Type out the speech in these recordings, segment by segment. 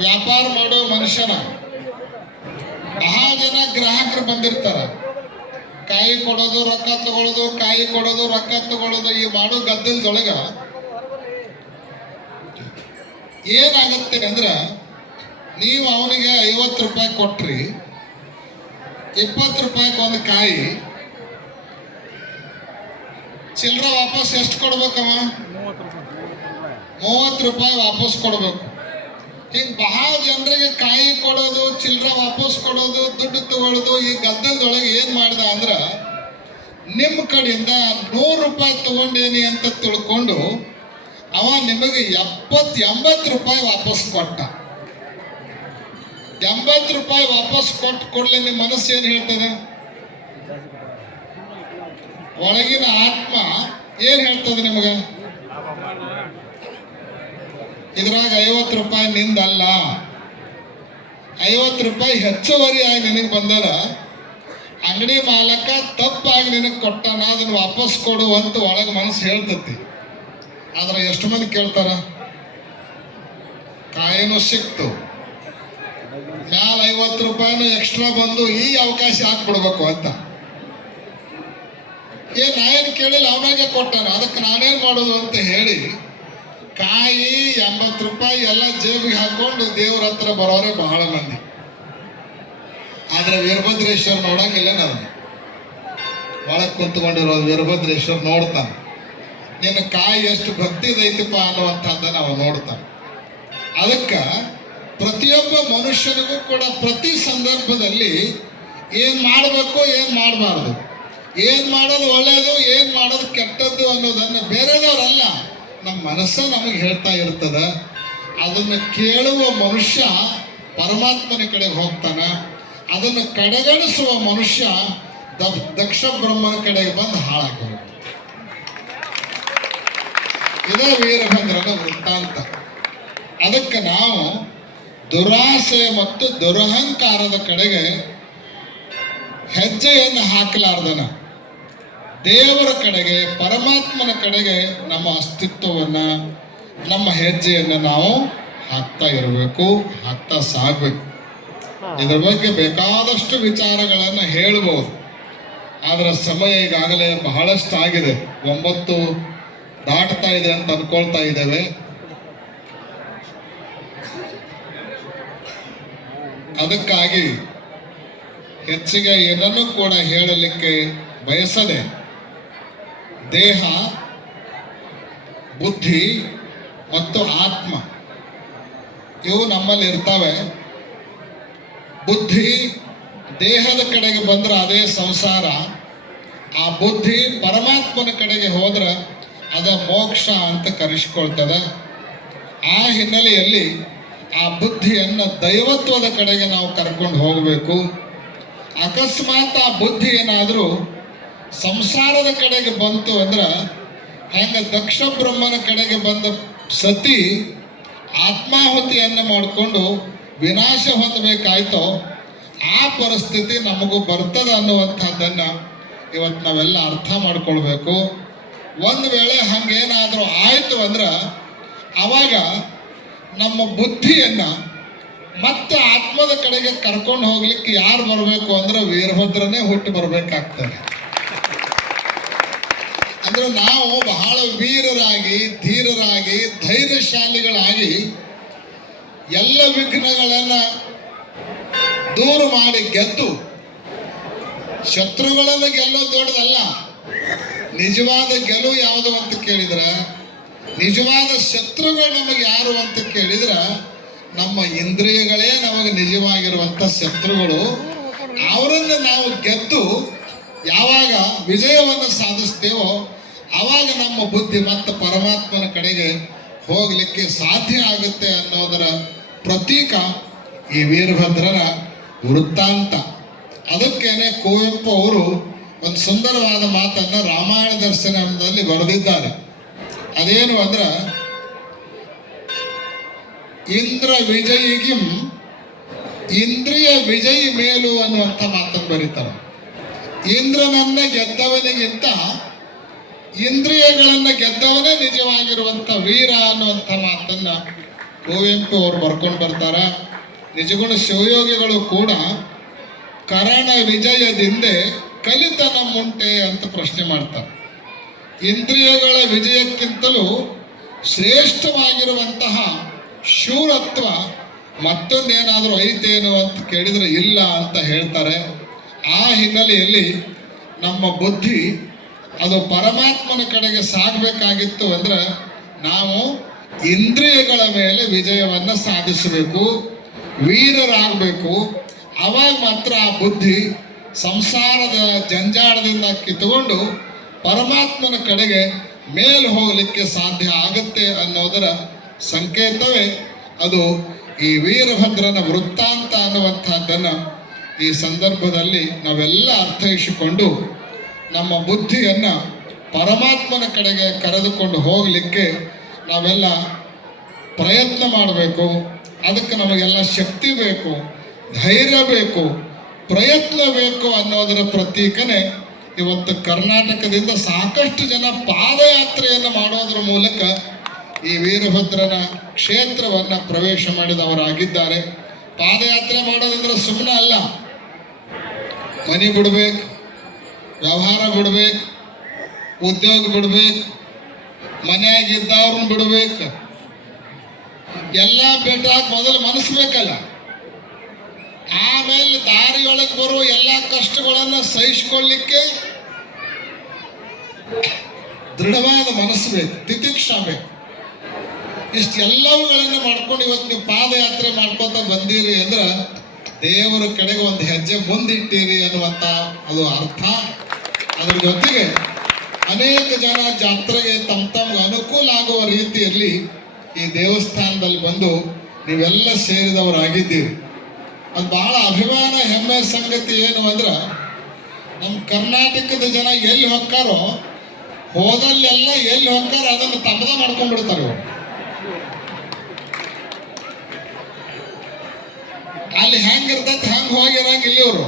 ವ್ಯಾಪಾರ ಮಾಡೋ ಮನುಷ್ಯನ ಬಹಳ ಜನ ಗ್ರಾಹಕರು ಬಂದಿರ್ತಾರ. ಕಾಯಿ ಕೊಡೋದು ರೊಕ್ಕ ತಗೊಳ್ಳೋದು, ಕಾಯಿ ಕೊಡೋದು ರೊಕ್ಕ ತಗೊಳ್ಳೋದು, ಈ ಮಾಡೋ ಗದ್ದಲದೊಳಗ ಏನಾಗುತ್ತೆ ಅಂದ್ರೆ, ನೀವು ಅವನಿಗೆ 50 ರೂಪಾಯಿ ಕೊಟ್ರಿ, 20 ರೂಪಾಯಿಗೆ ಒಂದು ಕಾಯಿ, ಚಿಲ್ಲರ ವಾಪಸ್ ಎಷ್ಟು ಕೊಡ್ಬೇಕಮ್ಮ? 30 ರೂಪಾಯಿ ವಾಪಸ್ ಕೊಡ್ಬೇಕು. ಹಿಂಗೆ ಬಹಳ ಜನರಿಗೆ ಕಾಯಿ ಕೊಡೋದು, ಚಿಲ್ಲರ ವಾಪಸ್ ಕೊಡೋದು, ದುಡ್ಡು ತಗೊಳ್ಳೋದು, ಈ ಗದ್ದಲದೊಳಗೆ ಏನು ಮಾಡ್ದ ಅಂದ್ರೆ, ನಿಮ್ಮ ಕಡೆಯಿಂದ 100 ರೂಪಾಯಿ ತಗೊಂಡೇನಿ ಅಂತ ತಿಳ್ಕೊಂಡು ಅವ ನಿಮಗೆ 80 ರೂಪಾಯಿ ವಾಪಸ್ ಕೊಟ್ಟ. 80 ರೂಪಾಯಿ ವಾಪಸ್ ಕೊಡ್ಲಿ ನಿಮ್ಮ ಮನಸ್ಸು ಏನು ಹೇಳ್ತದೆ? ಒಳಗಿನ ಆತ್ಮ ಏನ್ ಹೇಳ್ತದೆ ನಿಮಗೆ? ಇದ್ರಾಗ 50 ರೂಪಾಯಿ ನಿಂದಲ್ಲ, 50 ರೂಪಾಯಿ ಹೆಚ್ಚುವರಿ ಆಗಿ ನಿನಗೆ ಬಂದದ, ಅಂಗಡಿ ಮಾಲಕ ತಪ್ಪಾಗಿ ನಿನಗೆ ಕೊಟ್ಟನ, ಅದನ್ನ ವಾಪಸ್ ಕೊಡು ಅಂತ ಒಳಗೆ ಮನಸ್ಸು ಹೇಳ್ತತಿ. ಆದ್ರೆ ಎಷ್ಟು ಮಂದಿ ಕೇಳ್ತಾರ? ಕಾಯಿನೂ ಸಿಕ್ತು, ಮ್ಯಾಲ 50 ರೂಪಾಯಿನೂ ಎಕ್ಸ್ಟ್ರಾ ಬಂದು ಈ ಅವಕಾಶ ಹಾಕ್ಬಿಡ್ಬೇಕು ಅಂತ. ನಾನೇನು ಕೇಳಿಲ್ಲ, ಅವನಾಗೆ ಕೊಟ್ಟಾನ, ಅದಕ್ಕೆ ನಾನೇನು ಮಾಡೋದು ಅಂತ ಹೇಳಿ ಕಾಯಿ 80 ರೂಪಾಯಿ ಎಲ್ಲ ಜೇಬಿಗೆ ಹಾಕೊಂಡು ದೇವ್ರ ಹತ್ರ ಬರೋರೆ ಬಹಳ ಮಂದಿ. ಆದ್ರೆ ವೀರಭದ್ರೇಶ್ವರ ನೋಡಂಗಿಲ್ಲ. ನಾವು ಒಳಗೆ ಕುಂತ್ಕೊಂಡಿರೋದು ವೀರಭದ್ರೇಶ್ವರ ನೋಡ್ತಾನೆ, ನಿನ್ನ ಕಾಯಿ ಎಷ್ಟು ಭಕ್ತಿ ದೈತಪ್ಪ ಅನ್ನುವಂಥದ್ದನ್ನು ನಾವು ನೋಡ್ತಾನೆ. ಅದಕ್ಕೆ ಪ್ರತಿಯೊಬ್ಬ ಮನುಷ್ಯನಿಗೂ ಕೂಡ ಪ್ರತಿ ಸಂದರ್ಭದಲ್ಲಿ ಏನು ಮಾಡಬೇಕು, ಏನು ಮಾಡಬಾರ್ದು, ಏನು ಮಾಡೋದು ಒಳ್ಳೆಯದು, ಏನು ಮಾಡೋದು ಕೆಟ್ಟದ್ದು ಅನ್ನೋದನ್ನು ಬೇರೆದವರಲ್ಲ, ನಮ್ಮ ಮನಸ್ಸು ನಮಗೆ ಹೇಳ್ತಾ ಇರ್ತದೆ. ಅದನ್ನು ಕೇಳುವ ಮನುಷ್ಯ ಪರಮಾತ್ಮನ ಕಡೆಗೆ ಹೋಗ್ತಾನೆ, ಅದನ್ನು ಕಡೆಗಣಿಸುವ ಮನುಷ್ಯ ದಕ್ಷ ಬ್ರಹ್ಮನ ಕಡೆಗೆ ಬಂದು ಹಾಳಾಗಿ ಹೋಗ್ತಾನೆ. ಇದೇ ವೀರಭದ್ರನ ವೃತ್ತಾಂತ. ಅದಕ್ಕೆ ನಾವು ದುರಾಸೆ ಮತ್ತು ದುರಹಂಕಾರದ ಕಡೆಗೆ ಹೆಜ್ಜೆಯನ್ನು ಹಾಕಲಾರ್ದನ ದೇವರ ಕಡೆಗೆ, ಪರಮಾತ್ಮನ ಕಡೆಗೆ ನಮ್ಮ ಅಸ್ತಿತ್ವವನ್ನು, ನಮ್ಮ ಹೆಜ್ಜೆಯನ್ನು ನಾವು ಹಾಕ್ತಾ ಇರಬೇಕು, ಹಾಕ್ತಾ ಸಾಗಬೇಕು. ಇದರ ಬಗ್ಗೆ ಬೇಕಾದಷ್ಟು ವಿಚಾರಗಳನ್ನು ಹೇಳ್ಬೋದು, ಆದರೆ ಸಮಯ ಈಗಾಗಲೇ ಬಹಳಷ್ಟು ಆಗಿದೆ. 9 ದಾಟ್ತಾ ಇದೆ ಅಂತ ಅನ್ಕೊಳ್ತಾ ಇದ್ದೇವೆ. ಅದಕ್ಕಾಗಿ ಹೆಚ್ಚಿಗೆ ಏನನ್ನೂ ಕೂಡ ಹೇಳಲಿಕ್ಕೆ ಬಯಸದೆ, ದೇಹ, ಬುದ್ಧಿ ಮತ್ತು ಆತ್ಮ ಇವು ನಮ್ಮಲ್ಲಿ ಇರ್ತವೆ. ಬುದ್ಧಿ ದೇಹದ ಕಡೆಗೆ ಬಂದ್ರೆ ಅದೇ ಸಂಸಾರ, ಆ ಬುದ್ಧಿ ಪರಮಾತ್ಮನ ಕಡೆಗೆ ಹೋದ್ರೆ ಅದ ಮೋಕ್ಷ ಅಂತ ಕರೆಸಿಕೊಳ್ತದೆ. ಆ ಹಿನ್ನೆಲೆಯಲ್ಲಿ ಆ ಬುದ್ಧಿಯನ್ನು ದೈವತ್ವದ ಕಡೆಗೆ ನಾವು ಕರ್ಕೊಂಡು ಹೋಗಬೇಕು. ಅಕಸ್ಮಾತ್ ಆ ಬುದ್ಧಿ ಏನಾದರೂ ಸಂಸಾರದ ಕಡೆಗೆ ಬಂತು ಅಂದ್ರೆ, ಹೆಂಗೆ ದಕ್ಷ ಬ್ರಹ್ಮನ ಕಡೆಗೆ ಬಂದ ಸತಿ ಆತ್ಮಾಹುತಿಯನ್ನು ಮಾಡಿಕೊಂಡು ವಿನಾಶ ಹೊಂದಬೇಕಾಯ್ತೋ, ಆ ಪರಿಸ್ಥಿತಿ ನಮಗೂ ಬರ್ತದೆ ಅನ್ನುವಂಥದ್ದನ್ನು ಇವತ್ತು ನಾವೆಲ್ಲ ಅರ್ಥ ಮಾಡ್ಕೊಳ್ಬೇಕು. ಒಂದು ವೇಳೆ ಹಂಗೇನಾದರೂ ಆಯಿತು ಅಂದ್ರೆ ಆವಾಗ ನಮ್ಮ ಬುದ್ಧಿಯನ್ನು ಮತ್ತೆ ಆತ್ಮದ ಕಡೆಗೆ ಕರ್ಕೊಂಡು ಹೋಗ್ಲಿಕ್ಕೆ ಯಾರು ಬರಬೇಕು ಅಂದ್ರೆ ವೀರಭದ್ರನೇ ಹುಟ್ಟು ಬರಬೇಕಾಗ್ತದೆ. ಅಂದ್ರೆ ನಾವು ಬಹಳ ವೀರರಾಗಿ, ಧೀರರಾಗಿ, ಧೈರ್ಯಶಾಲಿಗಳಾಗಿ ಎಲ್ಲ ವಿಘ್ನಗಳನ್ನು ದೂರ ಮಾಡಿ ಗೆದ್ದು, ಶತ್ರುಗಳನ್ನು ಗೆಲ್ಲೋದು ದೊಡ್ಡದಲ್ಲ. ನಿಜವಾದ ಗೆಲುವು ಯಾವುದು ಅಂತ ಕೇಳಿದ್ರೆ, ನಿಜವಾದ ಶತ್ರುಗಳು ನಮಗೆ ಯಾರು ಅಂತ ಕೇಳಿದ್ರೆ, ನಮ್ಮ ಇಂದ್ರಿಯಗಳೇ ನಮಗೆ ನಿಜವಾಗಿರುವಂಥ ಶತ್ರುಗಳು. ಅವರನ್ನು ನಾವು ಗೆದ್ದು ಯಾವಾಗ ವಿಜಯವನ್ನು ಸಾಧಿಸ್ತೇವೋ ಆವಾಗ ನಮ್ಮ ಬುದ್ಧಿ ಮತ್ತು ಪರಮಾತ್ಮನ ಕಡೆಗೆ ಹೋಗಲಿಕ್ಕೆ ಸಾಧ್ಯ ಆಗುತ್ತೆ ಅನ್ನೋದರ ಪ್ರತೀಕ ಈ ವೀರಭದ್ರನ ವೃತ್ತಾಂತ. ಅದಕ್ಕೇನೆ ಕುವೆಂಪು ಅವರು ಒಂದು ಸುಂದರವಾದ ಮಾತನ್ನು ರಾಮಾಯಣ ದರ್ಶನದಲ್ಲಿ ಬರೆದಿದ್ದಾರೆ. ಅದೇನು ಅಂದ್ರೆ, ಇಂದ್ರ ವಿಜಯಿಗಿಂ ಇಂದ್ರಿಯ ವಿಜಯಿ ಮೇಲು ಅನ್ನುವಂಥ ಮಾತನ್ನು ಬರೀತಾರೆ. ಇಂದ್ರನನ್ನ ಗೆದ್ದವನಿಗಿಂತ ಇಂದ್ರಿಯಗಳನ್ನು ಗೆದ್ದವನೇ ನಿಜವಾಗಿರುವಂಥ ವೀರ ಅನ್ನುವಂಥ ಮಾತನ್ನು ಕುವೆಂಪು ಅವರು ಬರ್ಕೊಂಡು ಬರ್ತಾರ. ನಿಜಗುಣ ಶಿವಯೋಗಿಗಳು ಕೂಡ ಕರಣ ವಿಜಯದಿಂದ ಕಲಿತನ ಮುಂಟೆ ಅಂತ ಪ್ರಶ್ನೆ ಮಾಡ್ತಾರೆ. ಇಂದ್ರಿಯಗಳ ವಿಜಯಕ್ಕಿಂತಲೂ ಶ್ರೇಷ್ಠವಾಗಿರುವಂತಹ ಶೂರತ್ವ ಮತ್ತೊಂದೇನಾದರೂ ಐತೇನೋ ಅಂತ ಕೇಳಿದರೆ ಇಲ್ಲ ಅಂತ ಹೇಳ್ತಾರೆ. ಆ ಹಿನ್ನೆಲೆಯಲ್ಲಿ ನಮ್ಮ ಬುದ್ಧಿ ಅದು ಪರಮಾತ್ಮನ ಕಡೆಗೆ ಸಾಗಬೇಕಾಗಿತ್ತು ಅಂದರೆ ನಾವು ಇಂದ್ರಿಯಗಳ ಮೇಲೆ ವಿಜಯವನ್ನು ಸಾಧಿಸಬೇಕು, ವೀರರಾಗಬೇಕು. ಅವಾಗ ಮಾತ್ರ ಆ ಬುದ್ಧಿ ಸಂಸಾರದ ಜಂಜಾಳದಿಂದ ಕಿತ್ತುಕೊಂಡು ಪರಮಾತ್ಮನ ಕಡೆಗೆ ಮೇಲೆ ಹೋಗಲಿಕ್ಕೆ ಸಾಧ್ಯ ಆಗುತ್ತೆ ಅನ್ನೋದರ ಸಂಕೇತವೇ ಅದು ಈ ವೀರಭದ್ರನ ವೃತ್ತಾಂತ ಅನ್ನುವಂಥದ್ದನ್ನು ಈ ಸಂದರ್ಭದಲ್ಲಿ ನಾವೆಲ್ಲ ಅರ್ಥೈಸಿಕೊಂಡು ನಮ್ಮ ಬುದ್ಧಿಯನ್ನು ಪರಮಾತ್ಮನ ಕಡೆಗೆ ಕರೆದುಕೊಂಡು ಹೋಗಲಿಕ್ಕೆ ನಾವೆಲ್ಲ ಪ್ರಯತ್ನ ಮಾಡಬೇಕು. ಅದಕ್ಕೆ ನಮಗೆಲ್ಲ ಶಕ್ತಿ ಬೇಕು, ಧೈರ್ಯ ಬೇಕು, ಪ್ರಯತ್ನ ಬೇಕು ಅನ್ನೋದರ ಪ್ರತೀಕನೇ ಇವತ್ತು ಕರ್ನಾಟಕದಿಂದ ಸಾಕಷ್ಟು ಜನ ಪಾದಯಾತ್ರೆಯನ್ನು ಮಾಡೋದರ ಮೂಲಕ ಈ ವೀರಭದ್ರನ ಕ್ಷೇತ್ರವನ್ನು ಪ್ರವೇಶ ಮಾಡಿದವರಾಗಿದ್ದಾರೆ. ಪಾದಯಾತ್ರೆ ಮಾಡೋದಂದ್ರೆ ಸುಮ್ಮನೆ ಅಲ್ಲ, ಮನೆ ಬಿಡಬೇಕು, ವ್ಯವಹಾರ ಬಿಡಬೇಕು, ಉದ್ಯೋಗ ಬಿಡಬೇಕು, ಮನೆಯಾಗಿದ್ದವ್ರನ್ನ ಬಿಡಬೇಕು, ಎಲ್ಲ ಬಿಟ್ಟಾಗ ಮೊದಲು ಮನಸ್ಸು ಬೇಕಲ್ಲ. ಆಮೇಲೆ ದಾರಿಯೊಳಗೆ ಬರುವ ಎಲ್ಲ ಕಷ್ಟಗಳನ್ನು ಸಹಿಸಿಕೊಳ್ಳಿಕ್ಕೆ ದೃಢವಾದ ಮನಸ್ಸು ಬೇಕು, ತಿತಿಕ್ಷಾ ಬೇಕು. ಇಷ್ಟೆಲ್ಲವುಗಳನ್ನು ಮಾಡ್ಕೊಂಡು ಇವತ್ತು ನೀವು ಪಾದಯಾತ್ರೆ ಮಾಡ್ಕೋತ ಬಂದಿರಿ ಅಂದ್ರೆ ದೇವರ ಕಡೆಗೆ ಒಂದು ಹೆಜ್ಜೆ ಮುಂದಿಟ್ಟಿರಿ ಅನ್ನುವಂಥ ಅದು ಅರ್ಥ. ಅದರ ಜೊತೆಗೆ ಅನೇಕ ಜನ ಜಾತ್ರೆಗೆ ತಮ್ಗೆ ಅನುಕೂಲ ಆಗುವ ರೀತಿಯಲ್ಲಿ ಈ ದೇವಸ್ಥಾನದಲ್ಲಿ ಬಂದು ನೀವೆಲ್ಲ ಸೇರಿದವರಾಗಿದ್ದೀರಿ. ಅದು ಬಹಳ ಅಭಿಮಾನ ಹೆಮ್ಮೆ ಸಂಗತಿ ಏನು ಅಂದ್ರೆ ನಮ್ಮ ಕರ್ನಾಟಕದ ಜನ ಎಲ್ಲಿ ಹೊಕ್ಕಾರೋ ಹೋದಲ್ಲೆಲ್ಲ ಎಲ್ಲಿ ಹೊಕ್ಕಾರೋ ಅದನ್ನು ತಮ್ಮದ ಮಾಡ್ಕೊಂಡ್ಬಿಡ್ತಾರೆ ಇವರು. ಅಲ್ಲಿ ಹೆಂಗಿರ್ತೈತೆ ಹೆಂಗೆ ಹೋಗಿರಂಗೆ ಇಲ್ಲಿ ಅವರು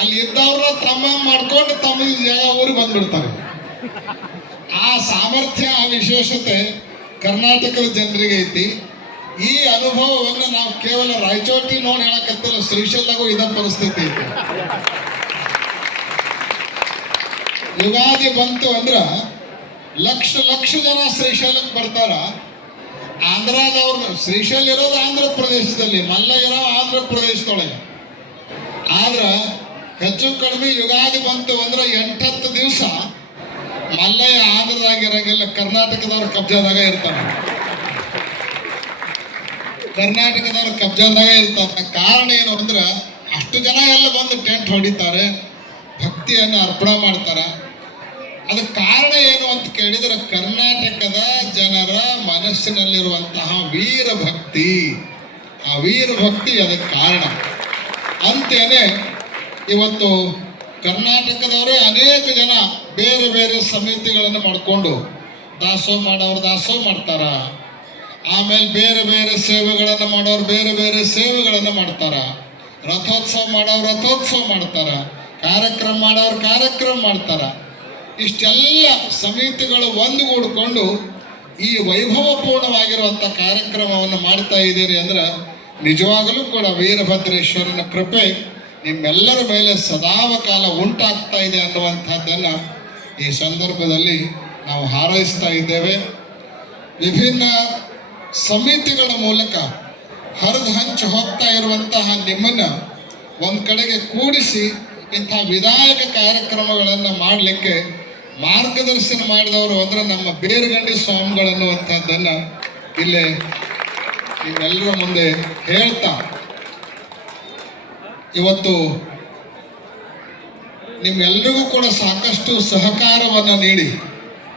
ಅಲ್ಲಿ ಇದ್ದವ್ರ ತಮ್ಮ ಮಾಡ್ಕೊಂಡು ತಮ್ಮ ಜಾಗ ಊರಿಗೆ ಬಂದ್ಬಿಡ್ತಾರೆ. ಆ ಸಾಮರ್ಥ್ಯ, ಆ ವಿಶೇಷತೆ ಕರ್ನಾಟಕದ ಜನರಿಗೆ ಐತಿ. ಈ ಅನುಭವವನ್ನು ನಾವು ಕೇವಲ ರಾಯಚೋಟಿ ನೋಡಿ ಹೇಳಕತ್ತಿಲ್ಲ, ಶ್ರೀಶೈಲದಾಗೂ ಇದ ಪರಿಸ್ಥಿತಿ ಐತಿ. ಯುಗಾದಿ ಬಂತು ಅಂದ್ರೆ ಲಕ್ಷ ಲಕ್ಷ ಜನ ಶ್ರೀಶೈಲಕ್ಕೆ ಬರ್ತಾರ. ಆಂಧ್ರದವ್ರು, ಶ್ರೀಶೈಲ ಇರೋದು ಆಂಧ್ರ ಪ್ರದೇಶದಲ್ಲಿ, ಮಲ್ಲ ಇರೋ ಆಂಧ್ರ ಪ್ರದೇಶದೊಳಗೆ. ಆದ್ರೆ ಹೆಚ್ಚು ಕಡಿಮೆ ಯುಗಾದಿ ಬಂತು ಅಂದ್ರೆ 8-10 ದಿವಸ ಮಲ್ಲಯ್ಯ ಆಂಧ್ರದಾಗಿರಂಗಿಲ್ಲ, ಕರ್ನಾಟಕದವ್ರ ಕಬ್ಜಾದಾಗ ಇರ್ತಾರೆ. ಕರ್ನಾಟಕದವ್ರ ಕಬ್ಜಾದಾಗ ಇರ್ತಾರೆ. ಕಾರಣ ಏನು ಅಂದ್ರೆ ಅಷ್ಟು ಜನ ಎಲ್ಲ ಬಂದು ಟೆಂಟ್ ಹೊಡಿತಾರೆ, ಭಕ್ತಿಯನ್ನು ಅರ್ಪಣೆ ಮಾಡ್ತಾರೆ. ಅದಕ್ಕೆ ಕಾರಣ ಏನು ಅಂತ ಕೇಳಿದರೆ ಕರ್ನಾಟಕದ ಜನರ ಮನಸ್ಸಿನಲ್ಲಿರುವಂತಹ ವೀರಭಕ್ತಿ, ಆ ವೀರಭಕ್ತಿ ಅದಕ್ಕೆ ಕಾರಣ. ಅಂತೇನೆ ಇವತ್ತು ಕರ್ನಾಟಕದವರೇ ಅನೇಕ ಜನ ಬೇರೆ ಬೇರೆ ಸಮಿತಿಗಳನ್ನು ಮಾಡಿಕೊಂಡು ದಾಸೋಹ ಮಾಡೋರು ದಾಸೋಹ ಮಾಡ್ತಾರ, ಆಮೇಲೆ ಬೇರೆ ಬೇರೆ ಸೇವೆಗಳನ್ನು ಮಾಡೋರು ಬೇರೆ ಬೇರೆ ಸೇವೆಗಳನ್ನು ಮಾಡ್ತಾರ, ರಥೋತ್ಸವ ಮಾಡೋರು ರಥೋತ್ಸವ ಮಾಡ್ತಾರ, ಕಾರ್ಯಕ್ರಮ ಮಾಡೋರು ಕಾರ್ಯಕ್ರಮ ಮಾಡ್ತಾರ. ಇಷ್ಟೆಲ್ಲ ಸಮಿತಿಗಳು ಒಂದುಗೂಡಿಕೊಂಡು ಈ ವೈಭವಪೂರ್ಣವಾಗಿರುವಂಥ ಕಾರ್ಯಕ್ರಮವನ್ನು ಮಾಡ್ತಾ ಇದ್ದೀರಿ ಅಂದ್ರೆ ನಿಜವಾಗಲೂ ಕೂಡ ವೀರಭದ್ರೇಶ್ವರನ ಕೃಪೆ ನಿಮ್ಮೆಲ್ಲರ ಮೇಲೆ ಸದಾವಕಾಲ ಉಂಟಾಗ್ತಾ ಇದೆ ಅನ್ನುವಂಥದ್ದನ್ನು ಈ ಸಂದರ್ಭದಲ್ಲಿ ನಾವು ಹಾರೈಸ್ತಾ ಇದ್ದೇವೆ. ವಿಭಿನ್ನ ಸಮಿತಿಗಳ ಮೂಲಕ ಹರಿದು ಹಂಚು ಹೋಗ್ತಾ ಇರುವಂತಹ ನಿಮ್ಮನ್ನು ಒಂದು ಕಡೆಗೆ ಕೂಡಿಸಿ ಇಂಥ ವಿಧಾಯಕ ಕಾರ್ಯಕ್ರಮಗಳನ್ನು ಮಾಡಲಿಕ್ಕೆ ಮಾರ್ಗದರ್ಶನ ಮಾಡಿದವರು ಅಂದರೆ ನಮ್ಮ ಬೇರುಗಂಡಿ ಸ್ವಾಮಿಗಳನ್ನುವಂಥದ್ದನ್ನು ಇಲ್ಲೇ ನಿಮ್ಮೆಲ್ಲರ ಮುಂದೆ ಹೇಳ್ತಾ, ಇವತ್ತು ನಿಮ್ಮೆಲ್ಲರಿಗೂ ಕೂಡ ಸಾಕಷ್ಟು ಸಹಕಾರವನ್ನು ನೀಡಿ